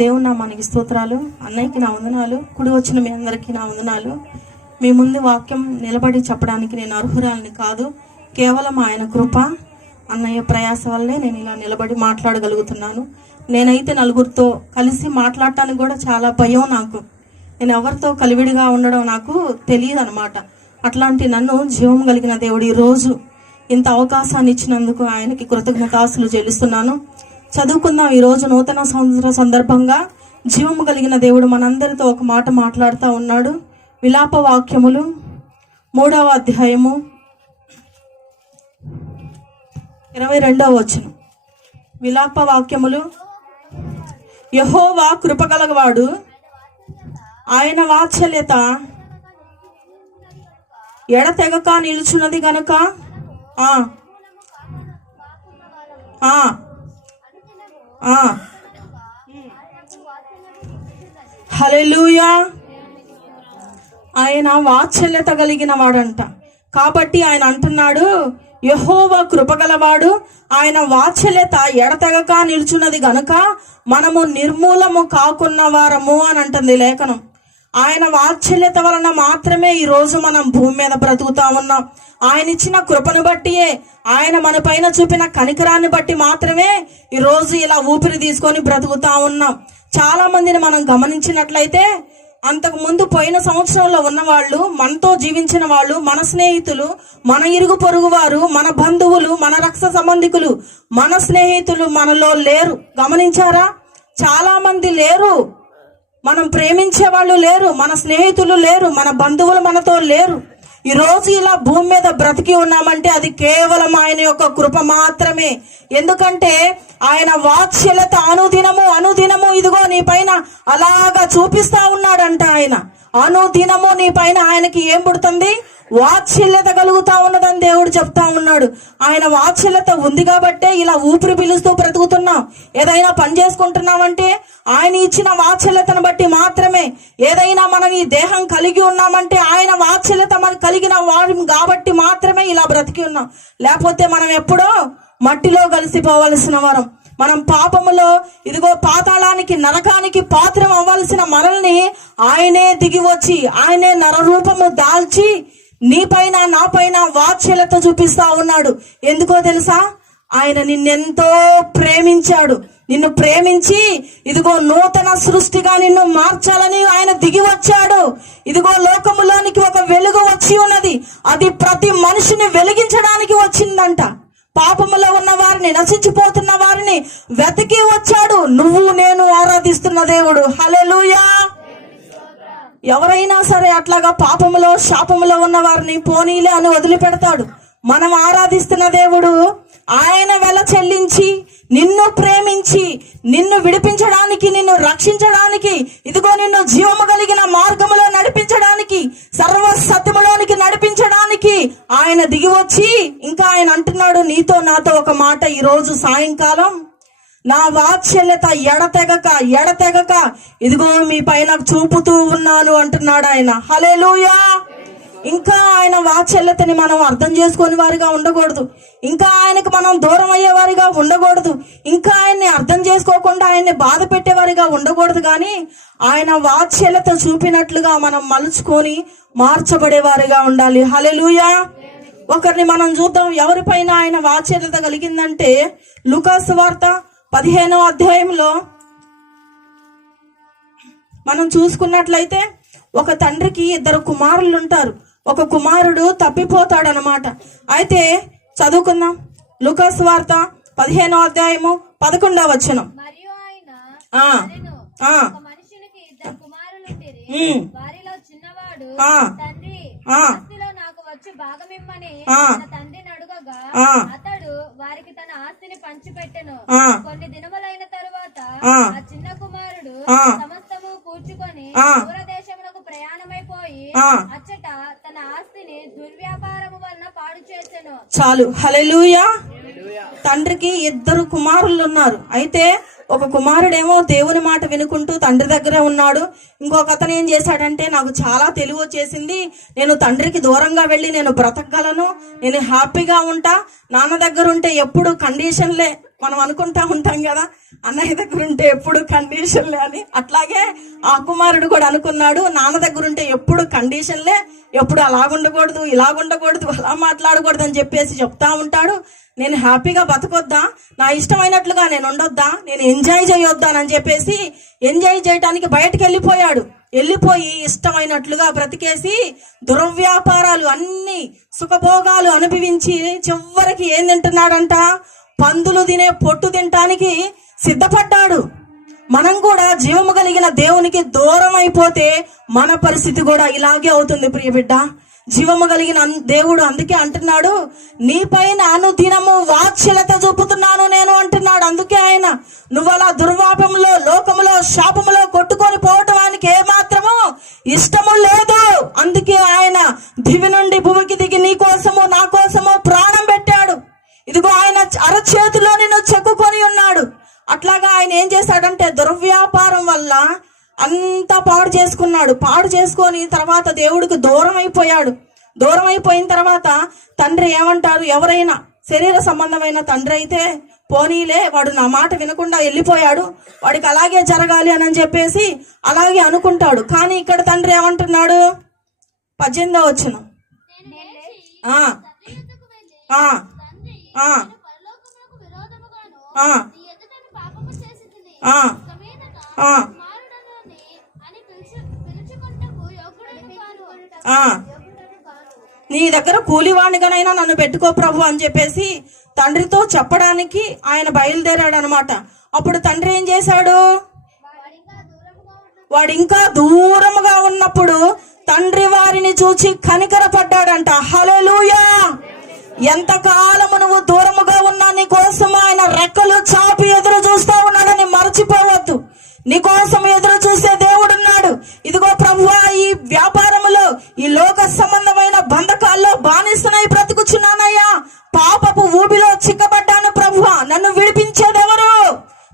దేవుని నామానికి స్తోత్రాలు. అన్నయ్యకి నా వందనాలు. కుడి వచ్చిన మీ అందరికీ నా వందనాలు. మీ ముందు వాక్యం నిలబడి చెప్పడానికి నేను అర్హురాలని కాదు, కేవలం ఆయన కృప, అన్నయ్య ప్రయాస వల్లే నేను ఇలా నిలబడి మాట్లాడగలుగుతున్నాను. నేనైతే నలుగురితో కలిసి మాట్లాడటానికి కూడా చాలా భయం నాకు. నేను ఎవరితో కలివిడిగా ఉండడం నాకు తెలియదు అనమాట. అట్లాంటి నన్ను జీవం కలిగిన దేవుడు ఈరోజు ఇంత అవకాశాన్ని ఇచ్చినందుకు ఆయనకి కృతజ్ఞతాస్తులు చెల్లిస్తున్నాను. చదువుకుందాం. ఈరోజు నూతన సంవత్సర సందర్భంగా జీవము కలిగిన దేవుడు మనందరితో ఒక మాట మాట్లాడుతూ ఉన్నాడు. విలాప వాక్యములు 3వ అధ్యాయము 22వ వచనం. విలాప వాక్యములు. యెహోవా కృపగలవాడు, ఆయన వాత్సల్యత ఎడతెగక నిలుచున్నది గనుక హల్లెలూయా. ఆయన వాత్సల్యత కలిగిన వాడంట. కాబట్టి ఆయన అంటున్నాడు, యెహోవా కృపగలవాడు, ఆయన వాత్సల్యత ఎడతెగక నిలుచున్నది గనుక మనము నిర్మూలము కాకున్న వారము అని అంటుంది లేఖనం. ఆయన వాత్సల్యత వలన మాత్రమే ఈ రోజు మనం భూమి మీద బ్రతుకుతా ఉన్నాం. ఆయన ఇచ్చిన కృపను బట్టియే, ఆయన మన పైన చూపిన కనికరాన్ని బట్టి మాత్రమే ఈ రోజు ఇలా ఊపిరి తీసుకొని బ్రతుకుతా ఉన్నాం. చాలా మందిని మనం గమనించినట్లయితే అంతకు ముందు పోయిన సంవత్సరంలో ఉన్న వాళ్ళు, మనతో జీవించిన వాళ్ళు, మన స్నేహితులు, మన ఇరుగు పొరుగు వారు, మన బంధువులు, మన రక్త సంబంధికులు, మన స్నేహితులు మనలో లేరు. గమనించారా? చాలా మంది లేరు. మనం ప్రేమించే వాళ్ళు లేరు, మన స్నేహితులు లేరు, మన బంధువులు మనతో లేరు. ఈ రోజు ఇలా భూమి మీద బ్రతికి ఉన్నామంటే అది కేవలం ఆయన యొక్క కృప మాత్రమే. ఎందుకంటే ఆయన వాత్సల్యత అనుదినము ఇదిగో నీ పైన అలాగా చూపిస్తా ఉన్నాడంట. ఆయన అనుదినము నీ పైన ఆయనకి ఏం పుడుతుంది? వాత్సల్యత కలుగుతా ఉన్నదని దేవుడు చెప్తా ఉన్నాడు. ఆయన వాత్సల్యత ఉంది కాబట్టే ఇలా ఊపిరి పీలుస్తూ బ్రతుకుతున్నాం. ఏదైనా పని చేసుకుంటున్నామంటే ఆయన ఇచ్చిన వాత్సల్యతను బట్టి మాత్రమే. ఏదైనా మనం ఈ దేహం కలిగి ఉన్నామంటే ఆయన వాత్సల్యత మనకు కలిగిన వారి కాబట్టి మాత్రమే ఇలా బ్రతికి ఉన్నాం. లేకపోతే మనం ఎప్పుడో మట్టిలో కలిసిపోవలసిన వారం. మనం పాపములో ఇదిగో పాతాళానికి, నరకానికి పాత్రం అవ్వాల్సిన మనల్ని ఆయనే దిగి వచ్చి, ఆయనే నరరూపము దాల్చి నీ పైన నా పైన వాత్సల్యత చూపిస్తా ఉన్నాడు. ఎందుకో తెలుసా? ఆయన నిన్నెంతో ప్రేమించాడు. నిన్ను ప్రేమించి ఇదిగో నూతన సృష్టిగా నిన్ను మార్చాలని ఆయన దిగి వచ్చాడు. ఇదిగో లోకములోనికి ఒక వెలుగు వచ్చి ఉన్నది. అది ప్రతి మనిషిని వెలిగించడానికి వచ్చిందంట. పాపములో ఉన్న వారిని, నశించిపోతున్న వారిని వెతికి వచ్చాడు. నువ్వు నేను ఆరాధిస్తున్న దేవుడు. హల్లెలూయా. ఎవరైనా సరే అట్లాగా పాపములో, శాపములో ఉన్న వారిని పోనీలే అని వదిలిపెడతాడు. మనం ఆరాధిస్తున్న దేవుడు ఆయన వెల చెల్లించి, నిన్ను ప్రేమించి, నిన్ను విడిపించడానికి, నిన్ను రక్షించడానికి, ఇదిగో నిన్ను జీవము కలిగిన మార్గములో నడిపించడానికి, సర్వ సత్యములోనికి నడిపించడానికి ఆయన దిగి వచ్చి ఇంకా ఆయన అంటున్నాడు నీతో నాతో ఒక మాట ఈ రోజు సాయంకాలం. నా వాత్సల్యత ఎడతెగక ఇదిగో మీ పైన చూపుతూ ఉన్నాను అంటున్నాడు ఆయన. హల్లెలూయా. ఇంకా ఆయన వాత్సల్యతని మనం అర్థం చేసుకునే వారిగా ఉండకూడదు. ఇంకా ఆయనకు మనం దూరం అయ్యేవారిగా ఉండకూడదు. ఇంకా ఆయన్ని అర్థం చేసుకోకుండా ఆయన్ని బాధ పెట్టేవారిగా ఉండకూడదు. కానీ ఆయన వాత్సల్యత చూపినట్లుగా మనం మలుచుకొని మార్చబడేవారిగా ఉండాలి. హల్లెలూయా. ఒకరిని మనం చూద్దాం ఎవరిపైన ఆయన వాత్సల్యత కలిగిందంటే, లూకాసు వార్త 15వ అధ్యాయంలో మనం చూసుకున్నట్లయితే ఒక తండ్రికి 2 కుమారులు ఉంటారు. ఒక కుమారుడు తప్పిపోతాడు అనమాట. అయితే చదువుకుందాం. లూకాసు వార్త 15వ అధ్యాయము 11వ వచనం. అతడు వారికి తన ఆస్తిని పంచిపెట్టెను. కొన్ని దినములైన తరువాత ఆ చిన్న కుమారుడు సమస్తము కూర్చుకొని దూరదేశములకు ప్రయాణమైపోయి అచ్చట తన ఆస్తిని దుర్వ్యాపారము వలన పాడు చేసెను. చాలు. హల్లెలూయా. తండ్రికి 2 కుమారులు ఉన్నారు. అయితే ఒక కుమారుడేమో దేవుని మాట వినుకుంటూ తండ్రి దగ్గరే ఉన్నాడు. ఇంకొక అతను ఏం చేశాడంటే, నాకు చాలా తెలివి వచ్చేసింది, నేను తండ్రికి దూరంగా వెళ్ళి నేను బ్రతకగలను, నేను హ్యాపీగా ఉంటా, నాన్న దగ్గర ఉంటే ఎప్పుడు కండిషన్లే, మనం అనుకుంటా ఉంటాం కదా, అన్నయ్య దగ్గర ఉంటే ఎప్పుడు కండిషన్లే అని. అట్లాగే ఆ కుమారుడు కూడా అనుకున్నాడు, నాన్న దగ్గర ఉంటే ఎప్పుడు కండిషన్లే, ఎప్పుడు అలాగుండకూడదు, ఇలాగుండకూడదు, అలా మాట్లాడకూడదు అని చెప్పేసి చెప్తా ఉంటాడు. నేను హ్యాపీగా బతకొద్దా, నా ఇష్టమైనట్లుగా నేను ఉండొద్దా, నేను ఎంజాయ్ చేయొద్దా అని చెప్పేసి ఎంజాయ్ చేయడానికి బయటకు వెళ్ళిపోయి ఇష్టమైనట్లుగా బ్రతికేసి దుర్వ్యాపారాలు అన్ని సుఖభోగాలు అనుభవించి చివరికి ఏం తింటున్నాడంట, పందులు తినే పొట్టు తినటానికి సిద్ధపడ్డాడు. మనం కూడా జీవము కలిగిన దేవునికి దూరం అయిపోతే మన పరిస్థితి కూడా ఇలాగే అవుతుంది ప్రియ బిడ్డ. జీవము కలిగిన దేవుడు అందుకే అంటున్నాడు, నీపైన అనుదినము వాత్సల్యత చూపుతున్నాను నేను అంటున్నాడు. అందుకే ఆయన నువ్వు అలా దుర్వాపంలో, లోకములో, శాపములో కొట్టుకొని పోవటానికి ఏమాత్రము ఇష్టము లేదు. అందుకే ఆయన దివి నుండి భూమికి దిగి నీ కోసము నా కోసము ప్రాణం పెట్టాడు. ఇదిగో ఆయన అరచేతిలో నిన్ను చెక్కుకొని ఉన్నాడు. అట్లాగా ఆయన ఏం చేశాడంటే దుర్వ్యాపారం వల్ల అంతా పాడు చేసుకొని తర్వాత దేవుడికి దూరం అయిపోయిన తర్వాత తండ్రి ఏమంటారు, ఎవరైనా శరీర సంబంధమైన తండ్రి అయితే పోనీలే, వాడు నా మాట వినకుండా వెళ్ళిపోయాడు, వాడికి అలాగే జరగాలి అని చెప్పేసి అలాగే అనుకుంటాడు. కానీ ఇక్కడ తండ్రి ఏమంటున్నాడు, 18వ వచనం, నీ దగ్గర కూలివాణిగానైనా నన్ను పెట్టుకో ప్రభు అని చెప్పేసి తండ్రితో చెప్పడానికి ఆయన బయలుదేరాడు అనమాట. అప్పుడు తండ్రి ఏం చేశాడు, వాడు ఇంకా దూరముగా ఉన్నప్పుడు తండ్రి వారిని చూచి కనికరపడ్డాడంట. హల్లెలూయా. ఎంతకాలము నువ్వు దూరముగా ఉన్నా నీ కోసం ఆయన రెక్కలు చాపి ఎదురు చూస్తా ఉన్నాడని మర్చిపోవద్దు. నీ కోసం ఎదురు చూసే దేవుడున్నాడు. ఇదిగో ప్రభువా, ఈ వ్యాపారములో, ఈ లోక సంబంధమైన బంధకాల్లో బానిసనై బ్రతుకుచున్నానయ్యా, పాపపు ఊబిలో చిక్కబడ్డాను ప్రభువా, నన్ను విడిపించేదెవరు,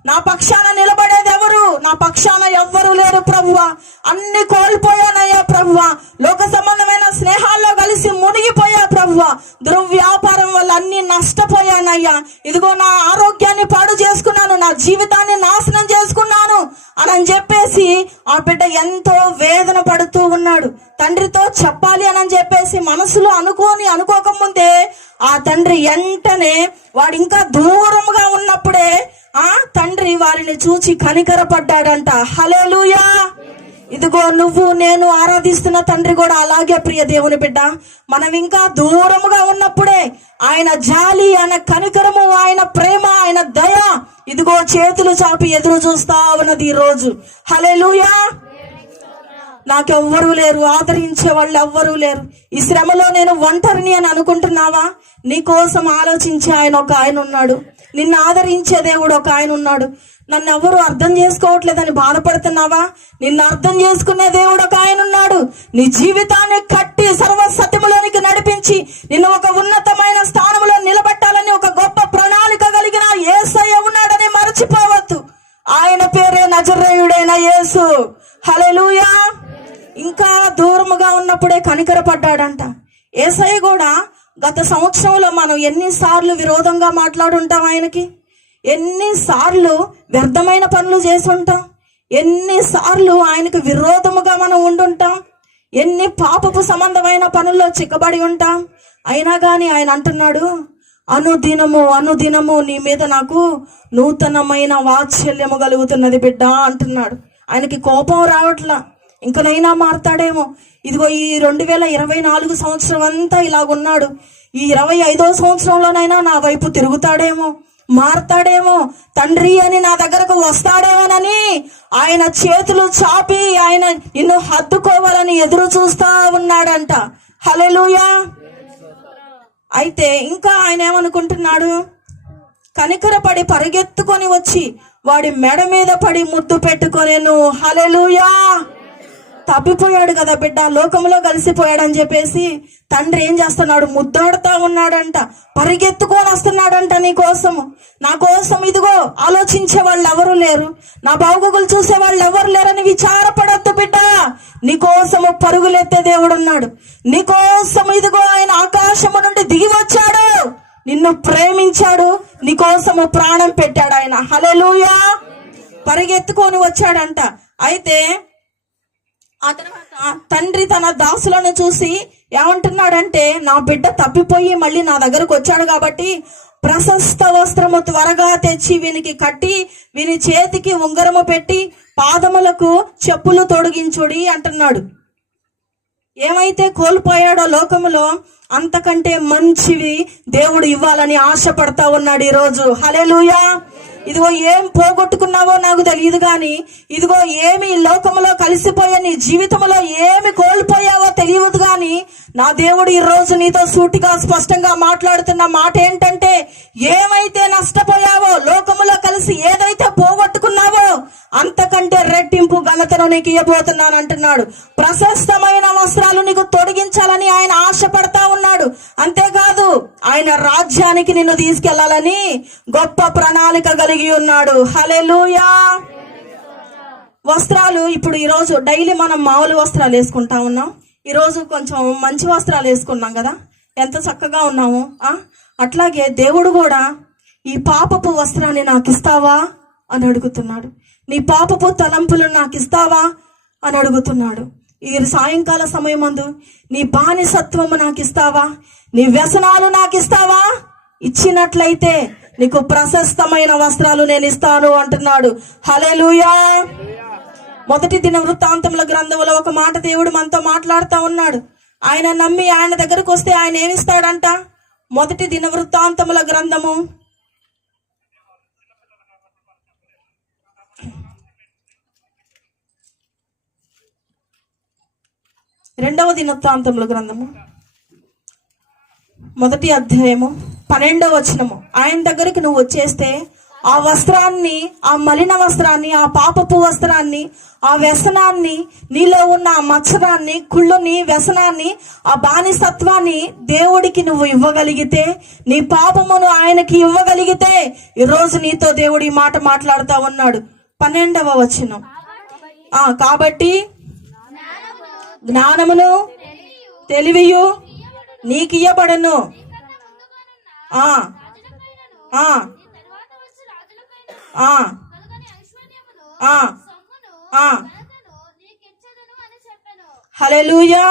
నా పక్షాన నిలబడేదెవరు, నా పక్షాన ఎవ్వరూ లేరు ప్రభువా, అన్ని కోల్పోయానయ్యా ప్రభువా, లోక సంబంధమైన స్నేహాల్లో కలిసి మునిగిపోయా ప్రభువా, దుర్వ్యాపారం వల్ల అన్ని నష్టపోయానయ్యా, ఇదిగో నా ఆరోగ్యాన్ని పాడు చేసుకున్నాను, నా జీవితాన్ని నాశనం చేసుకున్నాను అని చెప్పేసి ఆ బిడ్డ ఎంతో వేదన పడుతూ ఉన్నాడు. తండ్రితో చెప్పాలి అని చెప్పేసి మనసులో అనుకోకముందే ఆ తండ్రి వెంటనే వాడు ఇంకా దూరంగా ఉన్నప్పుడే ఆ తండ్రి వారిని చూచి కనికరపడ్డాడంట. హల్లెలూయా. ఇదిగో నువ్వు నేను ఆరాధిస్తున్న తండ్రి కూడా అలాగే ప్రియ దేవుని బిడ్డ. మనం ఇంకా దూరముగా ఉన్నప్పుడే ఆయన జాలి, ఆయన కనికరము, ఆయన ప్రేమ, ఆయన దయ ఇదిగో చేతులు చాపి ఎదురు చూస్తా ఉన్నది ఈ రోజు. హల్లెలూయా. నాకెవ్వరూ లేరు, ఆదరించే వాళ్ళు ఎవ్వరూ లేరు, ఈ శ్రమలో నేను ఒంటరిని అని అనుకుంటున్నావా? నీ కోసం ఆలోచించే ఆయన ఉన్నాడు, నిన్ను ఆదరించే దేవుడు ఒక ఆయన ఉన్నాడు. నన్ను ఎవరు అర్థం చేసుకోవట్లేదని బాధపడుతున్నావా? నిన్ను అర్థం చేసుకునే దేవుడు ఒక ఆయన ఉన్నాడు. నీ జీవితాన్ని కట్టి సర్వసత్యములోనికి నడిపించి నిన్ను ఒక ఉన్నతమైన స్థానంలో నిలబెట్టాలని ఒక గొప్ప ప్రణాళిక కలిగిన యేసయ్య ఉన్నాడని మరచిపోవద్దు. ఆయన పేరే నజరేయుడైన యేసు. హల్లెలూయా. ఇంకా దూరముగా ఉన్నప్పుడే కనికరపడ్డాడంట. యేసయ్య కూడా గత సంవత్సరంలో మనం ఎన్నిసార్లు విరోధంగా మాట్లాడుంటాం, ఆయనకి ఎన్నిసార్లు వ్యర్థమైన పనులు చేసి ఉంటాం, ఎన్నిసార్లు ఆయనకు విరోధముగా మనం ఉండుంటాం, ఎన్ని పాపపు సంబంధమైన పనుల్లో చిక్కబడి ఉంటాం. అయినా కానీ ఆయన అంటున్నాడు, అనుదినము నీ మీద నాకు నూతనమైన వాత్సల్యము కలుగుతున్నది బిడ్డ అంటున్నాడు. ఆయనకి కోపం రావట్లా, ఇంకనైనా మారతాడేమో. ఇదిగో ఈ 2024 సంవత్సరం అంతా ఇలాగున్నాడు, ఈ 25వ సంవత్సరంలోనైనా నా వైపు తిరుగుతాడేమో, మారతాడేమో, తండ్రి అని నా దగ్గరకు వస్తాడేమోనని ఆయన చేతులు చాపి ఆయన నిన్ను హత్తుకోవాలని ఎదురు చూస్తా ఉన్నాడంట. హల్లెలూయా. అయితే ఇంకా ఆయన ఏమనుకుంటున్నాడు, కనికరపడి పరిగెత్తుకొని వచ్చి వాడి మెడ మీద పడి ముద్దు పెట్టుకొనేను. హల్లెలూయా. తప్పిపోయాడు కదా బిడ్డ, లోకంలో కలిసిపోయాడని చెప్పేసి తండ్రి ఏం చేస్తున్నాడు, ముద్దాడుతా ఉన్నాడంట, పరిగెత్తుకొని వస్తున్నాడంట. నీ కోసము, నా కోసం ఇదిగో ఆలోచించే వాళ్ళు ఎవరు లేరు, నా బాగోగులు చూసే వాళ్ళు ఎవరు లేరని విచారపడద్దు బిడ్డ. నీ కోసము పరుగులెత్తే దేవుడు ఉన్నాడు. నీ కోసం ఇదిగో ఆయన ఆకాశము నుండి దిగి వచ్చాడు, నిన్ను ప్రేమించాడు, నీకోసము ప్రాణం పెట్టాడు ఆయన. హల్లెలూయా. పరిగెత్తుకొని వచ్చాడంట. అయితే ఆ తర్వాత తండ్రి తన దాసులను చూసి ఏమంటున్నాడంటే, నా బిడ్డ తప్పిపోయి మళ్ళీ నా దగ్గరకు వచ్చాడు కాబట్టి ప్రశస్త వస్త్రము త్వరగా తెచ్చి వీనికి కట్టి వీని చేతికి ఉంగరము పెట్టి పాదములకు చెప్పులు తొడిగించుడి అంటున్నాడు. ఏమైతే కోల్పోయాడో లోకములో అంతకంటే మంచివి దేవుడు ఇవ్వాలని ఆశపడతా ఉన్నాడు ఈరోజు. హల్లెలూయా. ఇదిగో ఏం పోగొట్టుకున్నావో నాకు తెలియదు కానీ, ఇదిగో ఏమి లోకములో కలిసిపోయే నీ జీవితంలో ఏమి కోల్పోయావో తెలియదు కానీ, నా దేవుడు ఈ రోజు నీతో సూటిగా స్పష్టంగా మాట్లాడుతున్న మాట ఏంటంటే, ఏమైతే నష్టపోయావో లోకములో కలిసి ఏదైతే పోగొట్టుకున్నావో అంతకంటే రెట్టింపు ఘనతను నీకు ఇవ్వబోతున్నాను అంటున్నాడు. ప్రశస్తమైన వస్త్రాలు నీకు తొడిగించాలని ఆయన ఆశపడతా ఉన్నాడు. అంతేకాదు ఆయన రాజ్యానికి నిన్ను తీసుకెళ్లాలని గొప్ప ప్రణాళిక కలిగి ఉన్నాడు. హల్లెలూయా. వస్త్రాలు ఇప్పుడు ఈరోజు డైలీ మనం మామూలు వస్త్రాలు వేసుకుంటా ఉన్నాం. ఈరోజు కొంచెం మంచి వస్త్రాలు వేసుకున్నాం కదా, ఎంత చక్కగా ఉన్నాము. అట్లాగే దేవుడు కూడా ఈ పాపపు వస్త్రాన్ని నాకు ఇస్తావా అని అడుగుతున్నాడు. నీ పాపపు తలంపులను నాకు ఇస్తావా అని అడుగుతున్నాడు. ఈ సాయంకాల సమయమందు నీ బానిసత్వము నాకు ఇస్తావా, నీ వ్యసనాలు నాకు ఇస్తావా? ఇచ్చినట్లయితే నీకు ప్రశస్తమైన వస్త్రాలు నేను ఇస్తాను అంటున్నాడు. హల్లెలూయా. మొదటి దినవృత్తాంతముల గ్రంథంలో ఒక మాట దేవుడు మనతో మాట్లాడుతూ ఉన్నాడు. ఆయన నమ్మి ఆయన దగ్గరకు వస్తే ఆయన ఏమిస్తాడంట? మొదటి దినవృత్తాంతముల గ్రంథము 2వ దినవృత్తాంతముల గ్రంథము 1వ అధ్యాయము 12వ వచనము. ఆయన దగ్గరికి నువ్వు వచ్చేస్తే ఆ వస్త్రాన్ని, ఆ మలిన వస్త్రాన్ని, ఆ పాపపు వస్త్రాన్ని, ఆ వ్యసనాన్ని, నీలో ఉన్న ఆ మత్సరాన్ని, కుళ్ళుని, వ్యసనాన్ని, ఆ బానిసత్వాన్ని దేవుడికి నువ్వు ఇవ్వగలిగితే, నీ పాపమును ఆయనకి ఇవ్వగలిగితే, ఈరోజు నీతో దేవుడు ఈ మాట మాట్లాడుతూ ఉన్నాడు. 12వ వచనం. కాబట్టి జ్ఞానమును తెలివియు నీకు ఇయ్యబడును. హల్లెలూయా.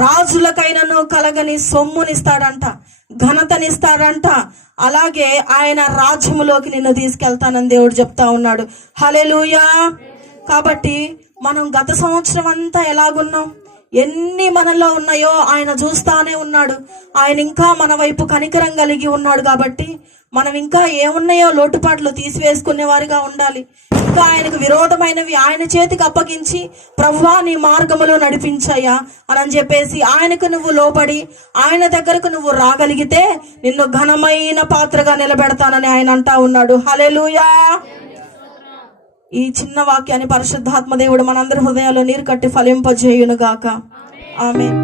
రాజులకైనను కలగని సొమ్మునిస్తాడంట, ఘనతనిస్తాడంట. అలాగే ఆయన రాజ్యములోకి నిన్ను తీసుకెళ్తానని దేవుడు చెప్తా ఉన్నాడు. హల్లెలూయా. కాబట్టి మనం గత సంవత్సరం అంతా ఎలాగున్నాం, ఎన్ని మనలో ఉన్నాయో ఆయన చూస్తానే ఉన్నాడు. ఆయన ఇంకా మన వైపు కనికరం కలిగి ఉన్నాడు. కాబట్టి మనం ఇంకా ఏమున్నాయో లోటుపాట్లు తీసివేసుకునే వారిగా ఉండాలి. ఇంకా ఆయనకు విరోధమైనవి ఆయన చేతికి అప్పగించి, ప్రభువా నీ మార్గములో నడిపించయ్యా అని చెప్పేసి ఆయనకు నువ్వు లోబడి ఆయన దగ్గరకు నువ్వు రాగలిగితే నిన్ను ఘనమైన పాత్రగా నిలబెడతానని ఆయన అంటా ఉన్నాడు. హల్లెలూయా. ఈ చిన్న వాక్యాన్ని పరిశుద్ధాత్మ దేవుడు మనందరి హృదయాల్లో నీరు కట్టి ఫలింపజేయును గాక. ఆమేన్.